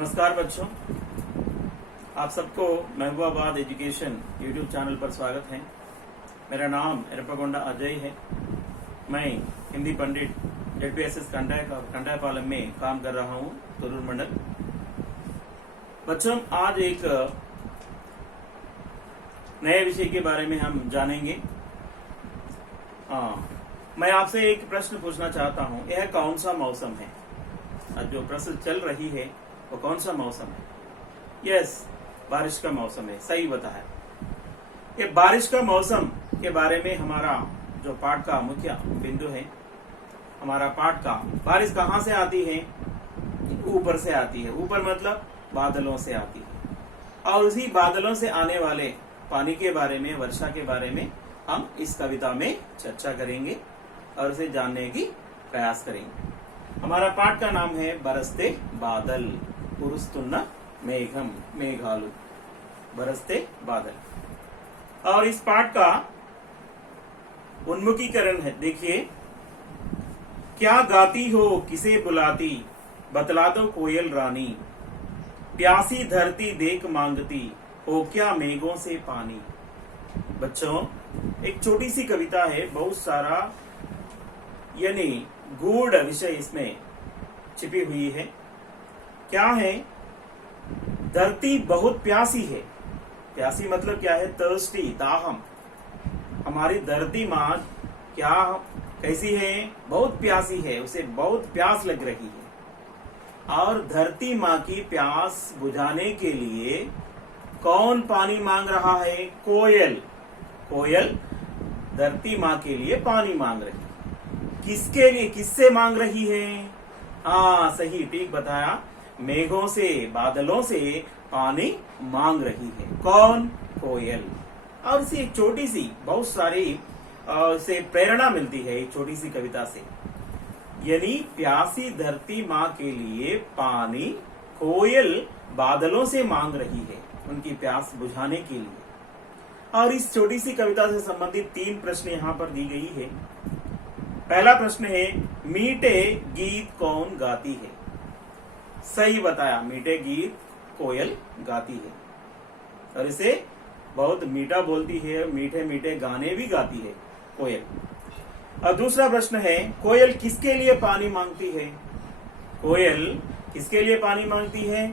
नमस्कार बच्चों, आप सबको महबूबाबाद एजुकेशन यूट्यूब चैनल पर स्वागत है। मेरा नाम एरपगोंडा अजय है। मैं हिंदी पंडित ZPSS कंटापालम में काम कर रहा हूँ, तुरूर मंडल। बच्चों, आज एक नए विषय के बारे में हम जानेंगे। मैं आपसे एक प्रश्न पूछना चाहता हूँ, यह कौन सा मौसम है? आज जो प्रश्न चल रही है वो कौन सा मौसम है? यस, बारिश का मौसम है। सही बताया। ये बारिश का मौसम के बारे में हमारा जो पाठ का मुख्य बिंदु है, हमारा पाठ का बारिश कहाँ से आती है? ऊपर से आती है। ऊपर मतलब बादलों से आती है, और उसी बादलों से आने वाले पानी के बारे में, वर्षा के बारे में हम इस कविता में चर्चा करेंगे और उसे जानने की प्रयास करेंगे। हमारा पाठ का नाम है बरसते बादल, कुरुस्तुन्न मेघम मेघालु, बरसते बादल। और इस पाठ का उन्मुखीकरण है। देखिए, क्या गाती हो किसे बुलाती, बतला दो कोयल रानी, प्यासी धरती देख मांगती, हो क्या मेघों से पानी। बच्चों, एक छोटी सी कविता है, बहुत सारा यानी गूढ़ विषय इसमें छिपी हुई है। क्या है? धरती बहुत प्यासी है। प्यासी मतलब क्या है? थर्स्टी, दाहम। हमारी धरती माँ क्या कैसी है? बहुत प्यासी है, उसे बहुत प्यास लग रही है। और धरती माँ की प्यास बुझाने के लिए कौन पानी मांग रहा है? कोयल। कोयल धरती माँ के लिए पानी मांग रही है। किसके लिए, किससे मांग रही है? हाँ, सही, ठीक बताया। मेघों से, बादलों से पानी मांग रही है। कौन? कोयल। और इसी एक छोटी सी, बहुत सारी से प्रेरणा मिलती है एक छोटी सी कविता से। यानी प्यासी धरती माँ के लिए पानी कोयल बादलों से मांग रही है, उनकी प्यास बुझाने के लिए। और इस छोटी सी कविता से संबंधित 3 प्रश्न यहाँ पर दी गई है। पहला प्रश्न है, मीठे गीत कौन गाती है? सही बताया, मीठे गीत कोयल गाती है, और इसे बहुत मीठा बोलती है, मीठे मीठे गाने भी गाती है कोयल। और दूसरा प्रश्न है, कोयल किसके लिए पानी मांगती है? कोयल किसके लिए पानी मांगती है?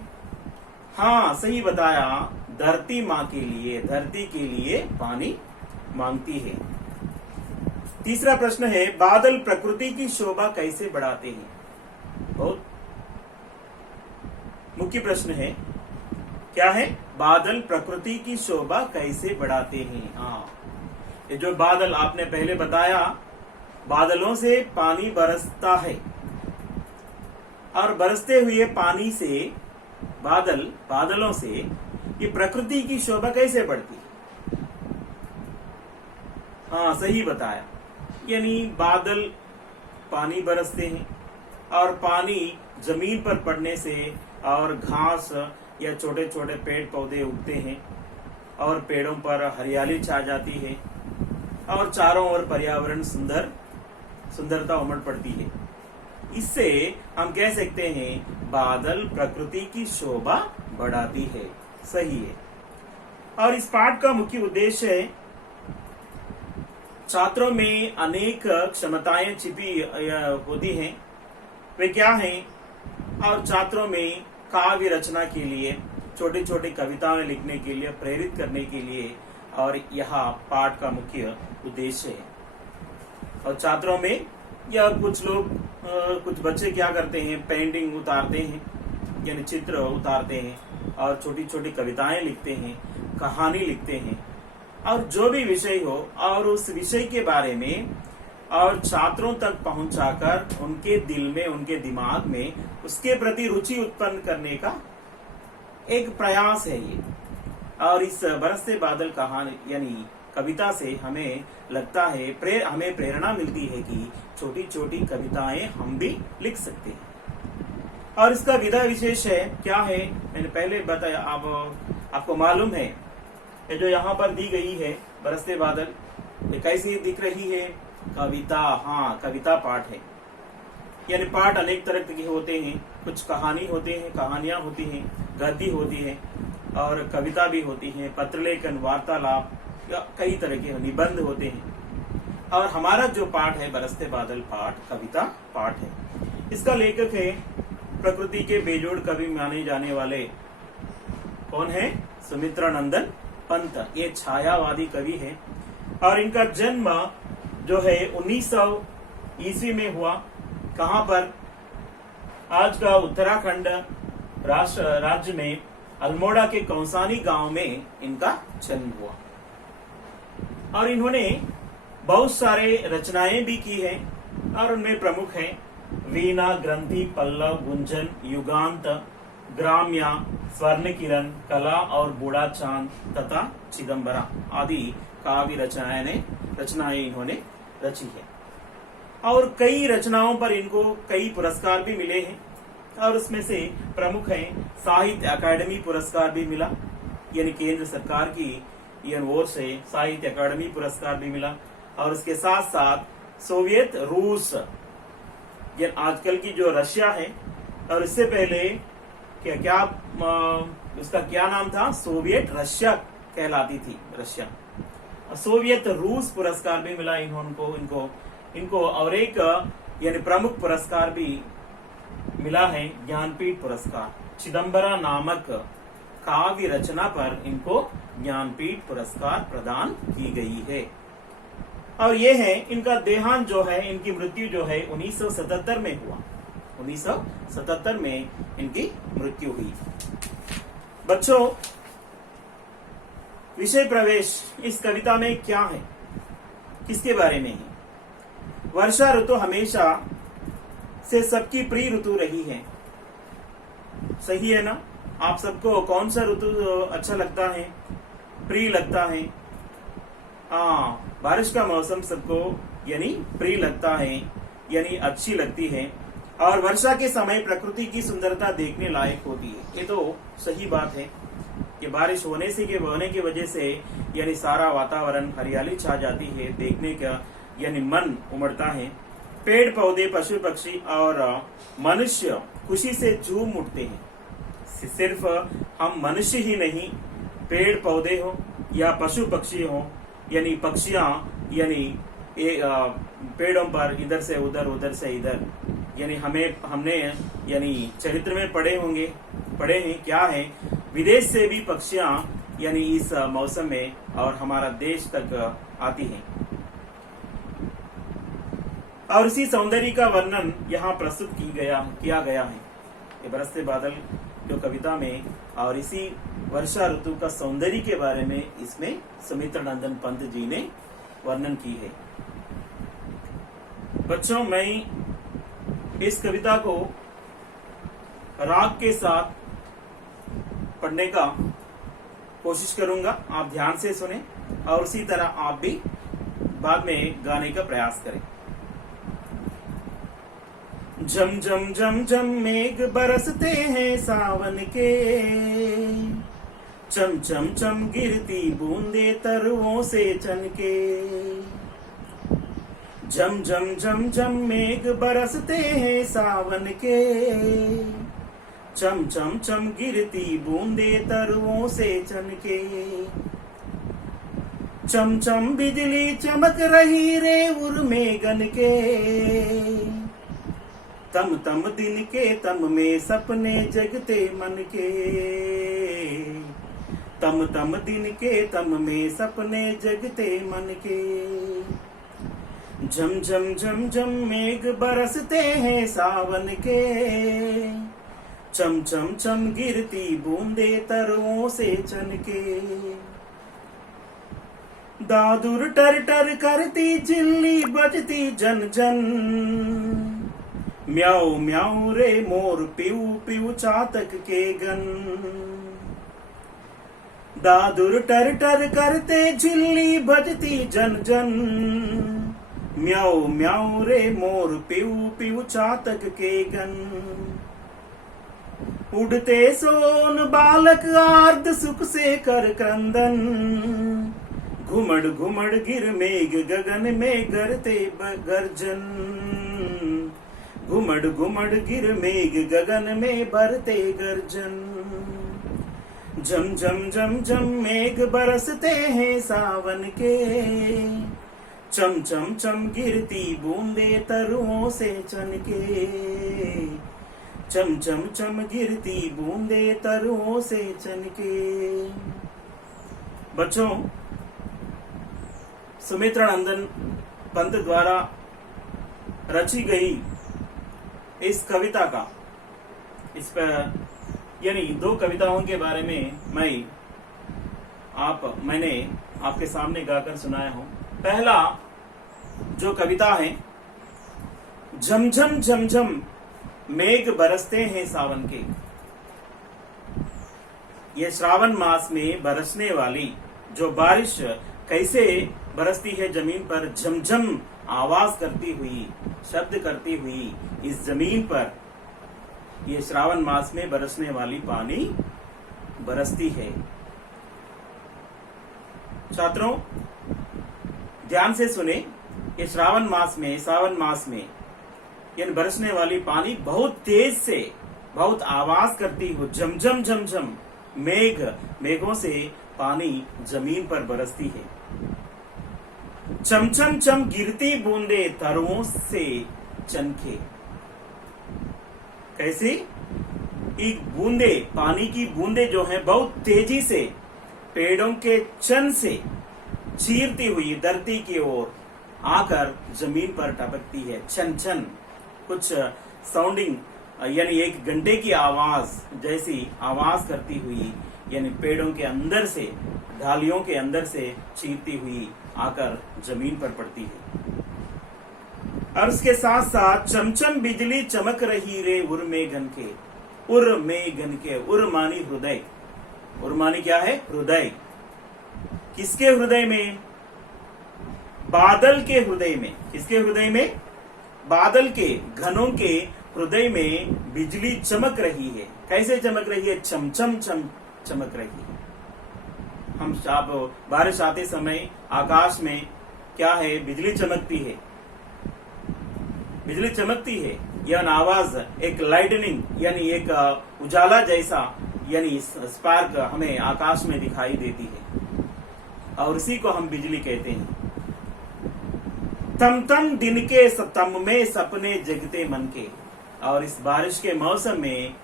हाँ, सही बताया, धरती माँ के लिए, धरती के लिए पानी मांगती है। तीसरा प्रश्न है, बादल प्रकृति की शोभा कैसे बढ़ाते हैं? बहुत मुख्य प्रश्न है। क्या है? बादल प्रकृति की शोभा कैसे बढ़ाते हैं? हाँ, ये जो बादल आपने पहले बताया, बादलों से पानी बरसता है, और बरसते हुए पानी से, बादलों से ये प्रकृति की शोभा कैसे बढ़ती है? हाँ, सही बताया। यानी बादल पानी बरसते हैं, और पानी जमीन पर पड़ने से और घास या छोटे छोटे पेड़ पौधे उगते हैं, और पेड़ों पर हरियाली छा जाती है, और चारों ओर पर्यावरण सुंदरता उमड़ पड़ती है। इससे हम कह सकते हैं बादल प्रकृति की शोभा बढ़ाती है। सही है। और इस पाठ का मुख्य उद्देश्य है, छात्रों में अनेक क्षमताएं छिपी होती हैं, वे क्या हैं? और छात्रों में काव्य रचना के लिए, छोटी छोटी कविताएं लिखने के लिए प्रेरित करने के लिए, और यह पाठ का मुख्य उद्देश्य है। और छात्रों में, या कुछ लोग, कुछ बच्चे क्या करते हैं, पेंटिंग उतारते हैं, यानी चित्र उतारते हैं, और छोटी छोटी कविताएं लिखते हैं, कहानी लिखते हैं, और जो भी विषय हो, और उस विषय के बारे में और छात्रों तक पहुंचाकर उनके दिल में, उनके दिमाग में उसके प्रति रुचि उत्पन्न करने का एक प्रयास है ये। और इस बरसते बादल कहानी यानी कविता से हमें लगता है, हमें प्रेरणा मिलती है कि छोटी छोटी कविताएं हम भी लिख सकते हैं। और इसका विधा विशेष है। क्या है? मैंने पहले बताया, आपको मालूम है, ये जो यहाँ पर दी गई है बरसते बादल, ये कैसी दिख रही है? कविता। हाँ, कविता पाठ है। यानी पाठ अनेक तरह के होते हैं। कुछ कहानी होते हैं, कहानियां होती हैं, गद्य होती है और कविता भी होती है, पत्रलेखन, वार्तालाप या कई तरह के निबंध होते हैं। और हमारा जो पाठ है बरसते बादल पाठ, कविता पाठ है। इसका लेखक है प्रकृति के बेजोड़ कवि माने जाने वाले कौन है? सुमित्रानंदन पंत। ये छायावादी कवि है और इनका जन्म जो है 1900 ईस्वी में हुआ। कहां पर? आज का उत्तराखंड राज्य में अल्मोड़ा के कौसानी गांव में इनका जन्म हुआ और इन्होंने बहुत सारे रचनाएं भी की हैं और उनमें प्रमुख हैं वीणा, ग्रंथि, पल्लव, गुंजन, युगांत, ग्राम्या, स्वर्ण किरण, कला और बूढ़ा चांद तथा चिदंबरा आदि काव्य रचनाएं इन्होंने रची है। और कई रचनाओं पर इनको कई पुरस्कार भी मिले हैं और उसमें से प्रमुख है साहित्य अकादमी पुरस्कार भी मिला, यानी केंद्र सरकार की ओर से साहित्य अकादमी पुरस्कार भी मिला। और उसके साथ साथ सोवियत रूस, ये आजकल की जो रशिया है, और इससे पहले क्या उसका क्या नाम था? सोवियत रशिया कहलाती थी, रशिया। सोवियत रूस पुरस्कार भी मिला इनको और एक यानी प्रमुख पुरस्कार भी मिला है ज्ञानपीठ पुरस्कार। चिदंबरा नामक काव्य रचना पर इनको ज्ञानपीठ पुरस्कार प्रदान की गई है। और ये है इनका देहांत जो है, इनकी मृत्यु जो है 1977 में हुआ। 1977 में इनकी मृत्यु हुई। बच्चों, विषय प्रवेश इस कविता में क्या है, किसके बारे में है? वर्षा ऋतु हमेशा से सबकी प्रिय ऋतु रही है, सही है ना? आप सबको कौन सा ऋतु अच्छा लगता है, प्रिय लगता है? हाँ, बारिश का मौसम सबको यानी प्रिय लगता है, यानी अच्छी लगती है। और वर्षा के समय प्रकृति की सुंदरता देखने लायक होती है। ये तो सही बात है कि बारिश होने की वजह से यानी सारा वातावरण हरियाली छा जाती है, देखने का यानी मन उमड़ता है। पेड़ पौधे, पशु पक्षी और मनुष्य खुशी से झूम उठते हैं। सिर्फ हम मनुष्य ही नहीं, पेड़ पौधे हो या पशु पक्षी हो, यानी पक्षियां यानी पेड़ों पर इधर से उधर, यानी हमने यानी चरित्र में पढ़े हैं क्या है, विदेश से भी पक्षियां यानी इस मौसम में और हमारा देश तक आती हैं। और इसी सौंदर्य का वर्णन यहाँ प्रस्तुत किया गया है ये बरसते बादल जो कविता में, और इसी वर्षा ऋतु का सौंदर्य के बारे में इसमें सुमित्रानंदन पंत जी ने वर्णन की है। बच्चों, मैं इस कविता को राग के साथ पढ़ने का कोशिश करूंगा, आप ध्यान से सुने और उसी तरह आप भी बाद में गाने का प्रयास करें। झम झम झम झम मेघ बरसते हैं सावन के, चम चम चम गिरती बूंदे तरुओं से चनके। झम झम झम झम मेघ बरसते हैं सावन के, चम चम चम गिरती बूंदे तरुओं से चनके। चम चम बिजली चमक रही रे उर में गन के, तम तम दिन के तम में सपने जगते मन के। तम तम दिन के तम में सपने जगते मन के। झम झम झम झम मेघ बरसते हैं सावन के, चम चम चम गिरती बूंदे तरुओं से चनके। दादुर टर टर करती जिल्ली बजती जन जन, म्याऊ म्याऊ रे मोर पिऊ पिऊ चातक के गन। दादुर टर टर करते झिल्ली बजती जन जन, म्याऊ म्याऊ रे मोर पिऊ पिऊ चातक के गन। उड़ते सोन बालक आर्द सुख से कर क्रंदन, घुमड़ घुमड़ गिर मेघ गगन में गरते गर्जन। घुमड़ घुमड़ गिर मेघ गगन में भरते गर्जन, झम झम झम झम मेघ बरसते हैं सावन के, चम चम चम गिरती बूंदे तरुओं से चनके, चम चम चम गिरती बूंदे तरुओं से चनके। बच्चों, सुमित्रानंदन पंत द्वारा रची गई इस कविता का, इस पर यानी दो कविताओं के बारे में मैंने आपके सामने गाकर सुनाया हूं। पहला जो कविता है, झमझम झमझम मेघ बरसते हैं सावन के। ये श्रावण मास में बरसने वाली जो बारिश कैसे बरसती है जमीन पर, झमझम आवाज करती हुई, शब्द करती हुई इस जमीन पर, ये श्रावण मास में बरसने वाली पानी बरसती है। छात्रों, ध्यान से सुने, ये सावन मास में यानी बरसने वाली पानी बहुत तेज से, बहुत आवाज करती हो, झमझम झमझम मेघों से पानी जमीन पर बरसती है। चमचम चम गिरती बूंदे तरुओं से चनके। कैसी? एक बूंदे, पानी की बूंदे जो है बहुत तेजी से पेड़ों के चन से चीरती हुई धरती की ओर आकर जमीन पर टपकती है। छन छन, कुछ साउंडिंग यानी एक घंटे की आवाज जैसी आवाज करती हुई, यानी पेड़ों के अंदर से, ढालियों के अंदर से चीरती हुई आकर जमीन पर पड़ती है। और उसके साथ साथ चमचम बिजली चमक रही रे उर में घन के। उर में घन के, उर मानी हृदय, उर मानी क्या है? हृदय। किसके हृदय में? बादल के हृदय में। किसके हृदय में? बादल के, घनों के हृदय में बिजली चमक रही है। कैसे चमक रही है? चमचम चमक रही है। हम बारिश आते समय आकाश में क्या है? बिजली चमकती है, बिजली चमकती है। यह आवाज एक लाइटनिंग यानी एक उजाला जैसा, यानी स्पार्क हमें आकाश में दिखाई देती है, और इसी को हम बिजली कहते हैं। तम तम दिन के तम में सपने जगते मन के। और इस बारिश के मौसम में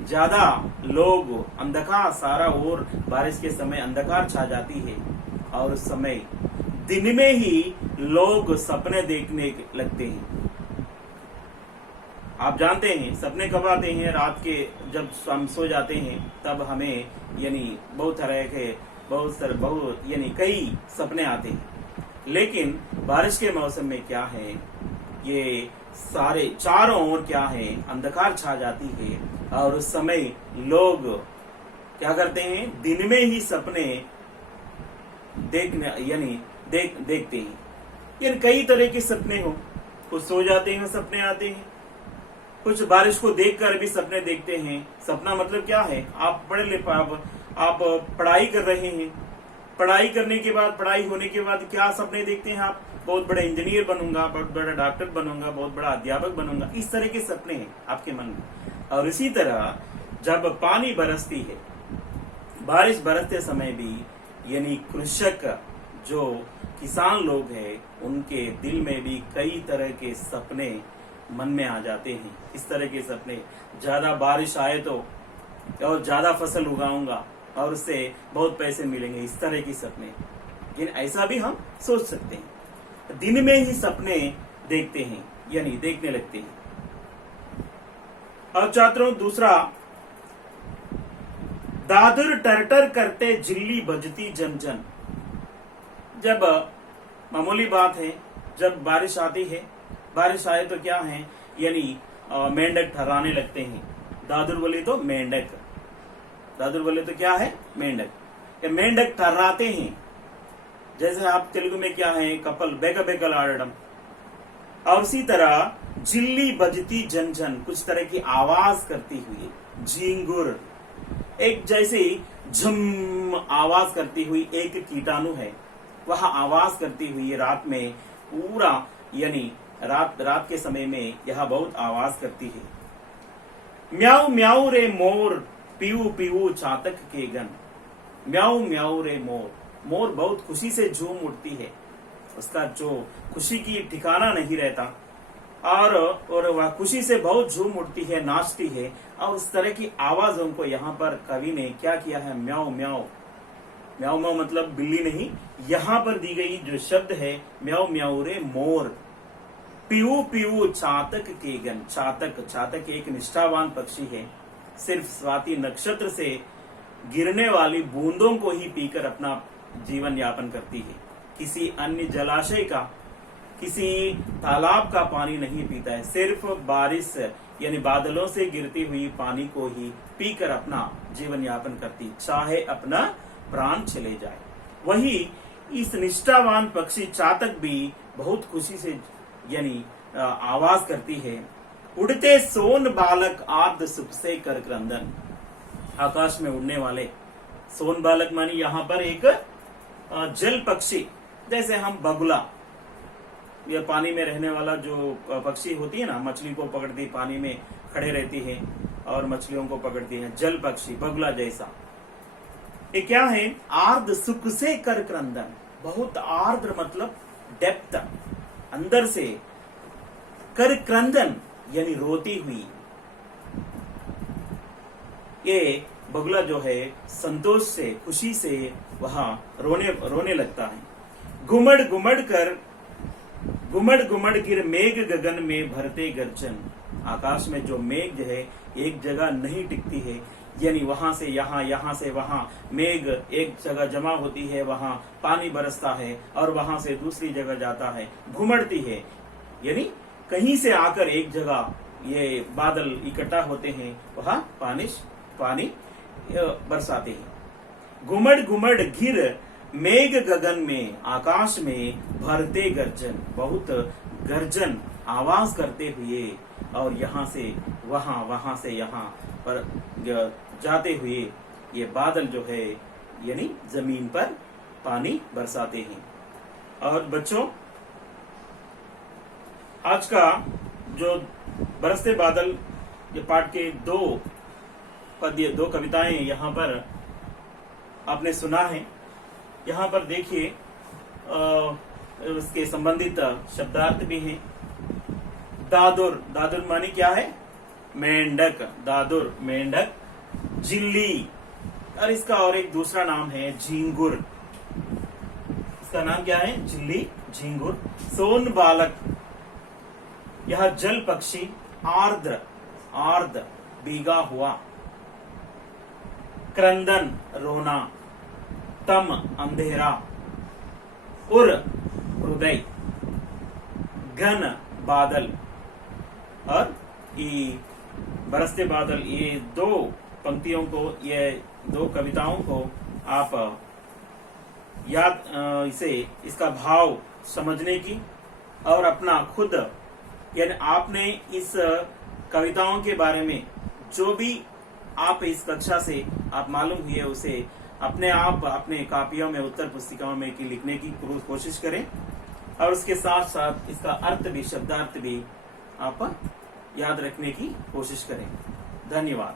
ज्यादा लोग अंधकार, सारा ओर बारिश के समय अंधकार छा जाती है, और उस समय दिन में ही लोग सपने देखने लगते हैं। आप जानते हैं सपने कब आते हैं? रात के जब हम सो जाते हैं तब हमें यानी बहुत तरह के बहुत यानी कई सपने आते हैं। लेकिन बारिश के मौसम में क्या है, ये सारे चारों ओर क्या है? अंधकार छा जाती है, और उस समय लोग क्या करते हैं? दिन में ही सपने देखने यानी देखते हैं। यानी कई तरह के सपने हो, कुछ सो जाते हैं सपने आते हैं, कुछ बारिश को देखकर भी सपने देखते हैं। सपना मतलब क्या है? आप आप पढ़ाई कर रहे हैं, पढ़ाई करने के बाद, पढ़ाई होने के बाद क्या सपने देखते हैं आप? बहुत बड़ा इंजीनियर बनूंगा, बहुत बड़ा डॉक्टर बनूंगा, बहुत बड़ा अध्यापक बनूंगा। इस तरह के सपने हैं आपके मन में। और इसी तरह जब पानी बरसती है, बारिश बरसते समय भी, यानी कृषक जो किसान लोग हैं, उनके दिल में भी कई तरह के सपने मन में आ जाते हैं। इस तरह के सपने, ज्यादा बारिश आए तो और ज्यादा फसल उगाऊंगा और उससे बहुत पैसे मिलेंगे, इस तरह की सपने। लेकिन ऐसा भी हम सोच सकते हैं, दिन में ही सपने देखते हैं, यानी देखने लगते हैं। और छात्रों, दूसरा, दादुर टरटर करते झिल्ली बजती जन जन। जब मामूली बात है, जब बारिश आती है, बारिश आए तो क्या है, यानी मेंढक ठहराने लगते हैं। दादुर बोले तो मेंढक, दादुर बोले तो क्या है? मेंढक। ये मेंढक ठहराते हैं। जैसे आप तेलुगु में क्या है? कपल बेका बेकल आड़म। और इसी तरह झिल्ली बजती जन जन, कुछ तरह की आवाज करती हुई, झिंगुर, एक जैसे झम आवाज करती हुई एक कीटाणु है, वह आवाज करती हुई रात में पूरा यानी रात के समय में यह बहुत आवाज करती है। म्याऊ म्याऊ रे मोर, पीऊ पीऊ चातक के गन। म्याऊ म्याऊ रे मोर, मोर बहुत खुशी से झूम उठती है, उसका जो खुशी की ठिकाना नहीं रहता, और वह खुशी से बहुत झूम उठती है, नाचती है, और उस तरह की आवाज उनको यहाँ पर कवि ने क्या किया है, म्याऊ म्याऊ। म्याऊ म्याऊ मतलब बिल्ली नहीं, यहाँ पर दी गई जो शब्द है म्याऊ म्याऊ रे मोर, पीऊ पीऊ चातक के गन। चातक, चातक एक निष्ठावान पक्षी है, सिर्फ स्वाति नक्षत्र से गिरने वाली बूंदों को ही पीकर अपना जीवन यापन करती है। किसी अन्य जलाशय का, किसी तालाब का पानी नहीं पीता है, सिर्फ बारिश यानी बादलों से गिरती हुई पानी को ही पीकर अपना जीवन यापन करती, चाहे अपना प्राण चले जाए। वही इस निष्ठावान पक्षी चातक भी बहुत खुशी से यानी आवाज करती है, उड़ते सोन बालक आर्द सुख से कर क्रंदन। आकाश में उड़ने वाले सोन बालक मानी यहाँ पर एक जल पक्षी, जैसे हम बगुला, यह पानी में रहने वाला जो पक्षी होती है ना, मछली को पकड़ती, पानी में खड़े रहती है और मछलियों को पकड़ती है, जल पक्षी बगुला जैसा। ये क्या है, आर्द्र सुख से कर क्रंदन, बहुत आर्द्र मतलब डेप्थ, अंदर से, कर क्रंदन यानी रोती हुई। ये बगुला जो है संतोष से, खुशी से वहां रोने लगता है। घुमड़ घुमड़ गिर मेघ गगन में भरते गर्जन। आकाश में जो मेघ जो है एक जगह नहीं टिकती है, यानी वहां से यहाँ, यहाँ से वहां, मेघ एक जगह जमा होती है, वहां पानी बरसता है और वहां से दूसरी जगह जाता है, घुमड़ती है, यानी कहीं से आकर एक जगह ये बादल इकट्ठा होते हैं, वहां पानी बरसाते हैं। घुमड़ गिर मेघ गगन में, आकाश में भरते गर्जन, बहुत गर्जन आवाज करते हुए, और यहाँ से वहां, वहां से यहाँ पर जाते हुए ये बादल जो है यानी जमीन पर पानी बरसाते हैं। और बच्चों, आज का जो बरसते बादल ये पाठ के दो कविताएं यहाँ पर आपने सुना है। यहाँ पर देखिए उसके संबंधित शब्दार्थ भी हैं। दादुर, दादुर मानी क्या है, मेंढक, दादुर मेंढक। जिल्ली, और इसका और एक दूसरा नाम है झींगुर, इसका नाम क्या है, जिल्ली, झींगुर। सोन बालक, यह जल पक्षी, आर्द्र भीगा हुआ। क्रंदन रोना, तम अंधेरा, उर हृदय, घन बादल। और ये बरसते बादल, ये दो पंक्तियों को, ये दो कविताओं को आप इसे इसका भाव समझने की और अपना खुद, यानी आपने इस कविताओं के बारे में जो भी आप इस कक्षा से आप मालूम हुए उसे अपने आप अपने कापियों में, उत्तर पुस्तिकाओं में की लिखने की कोशिश करें, और उसके साथ साथ इसका अर्थ भी, शब्दार्थ भी आप याद रखने की कोशिश करें। धन्यवाद।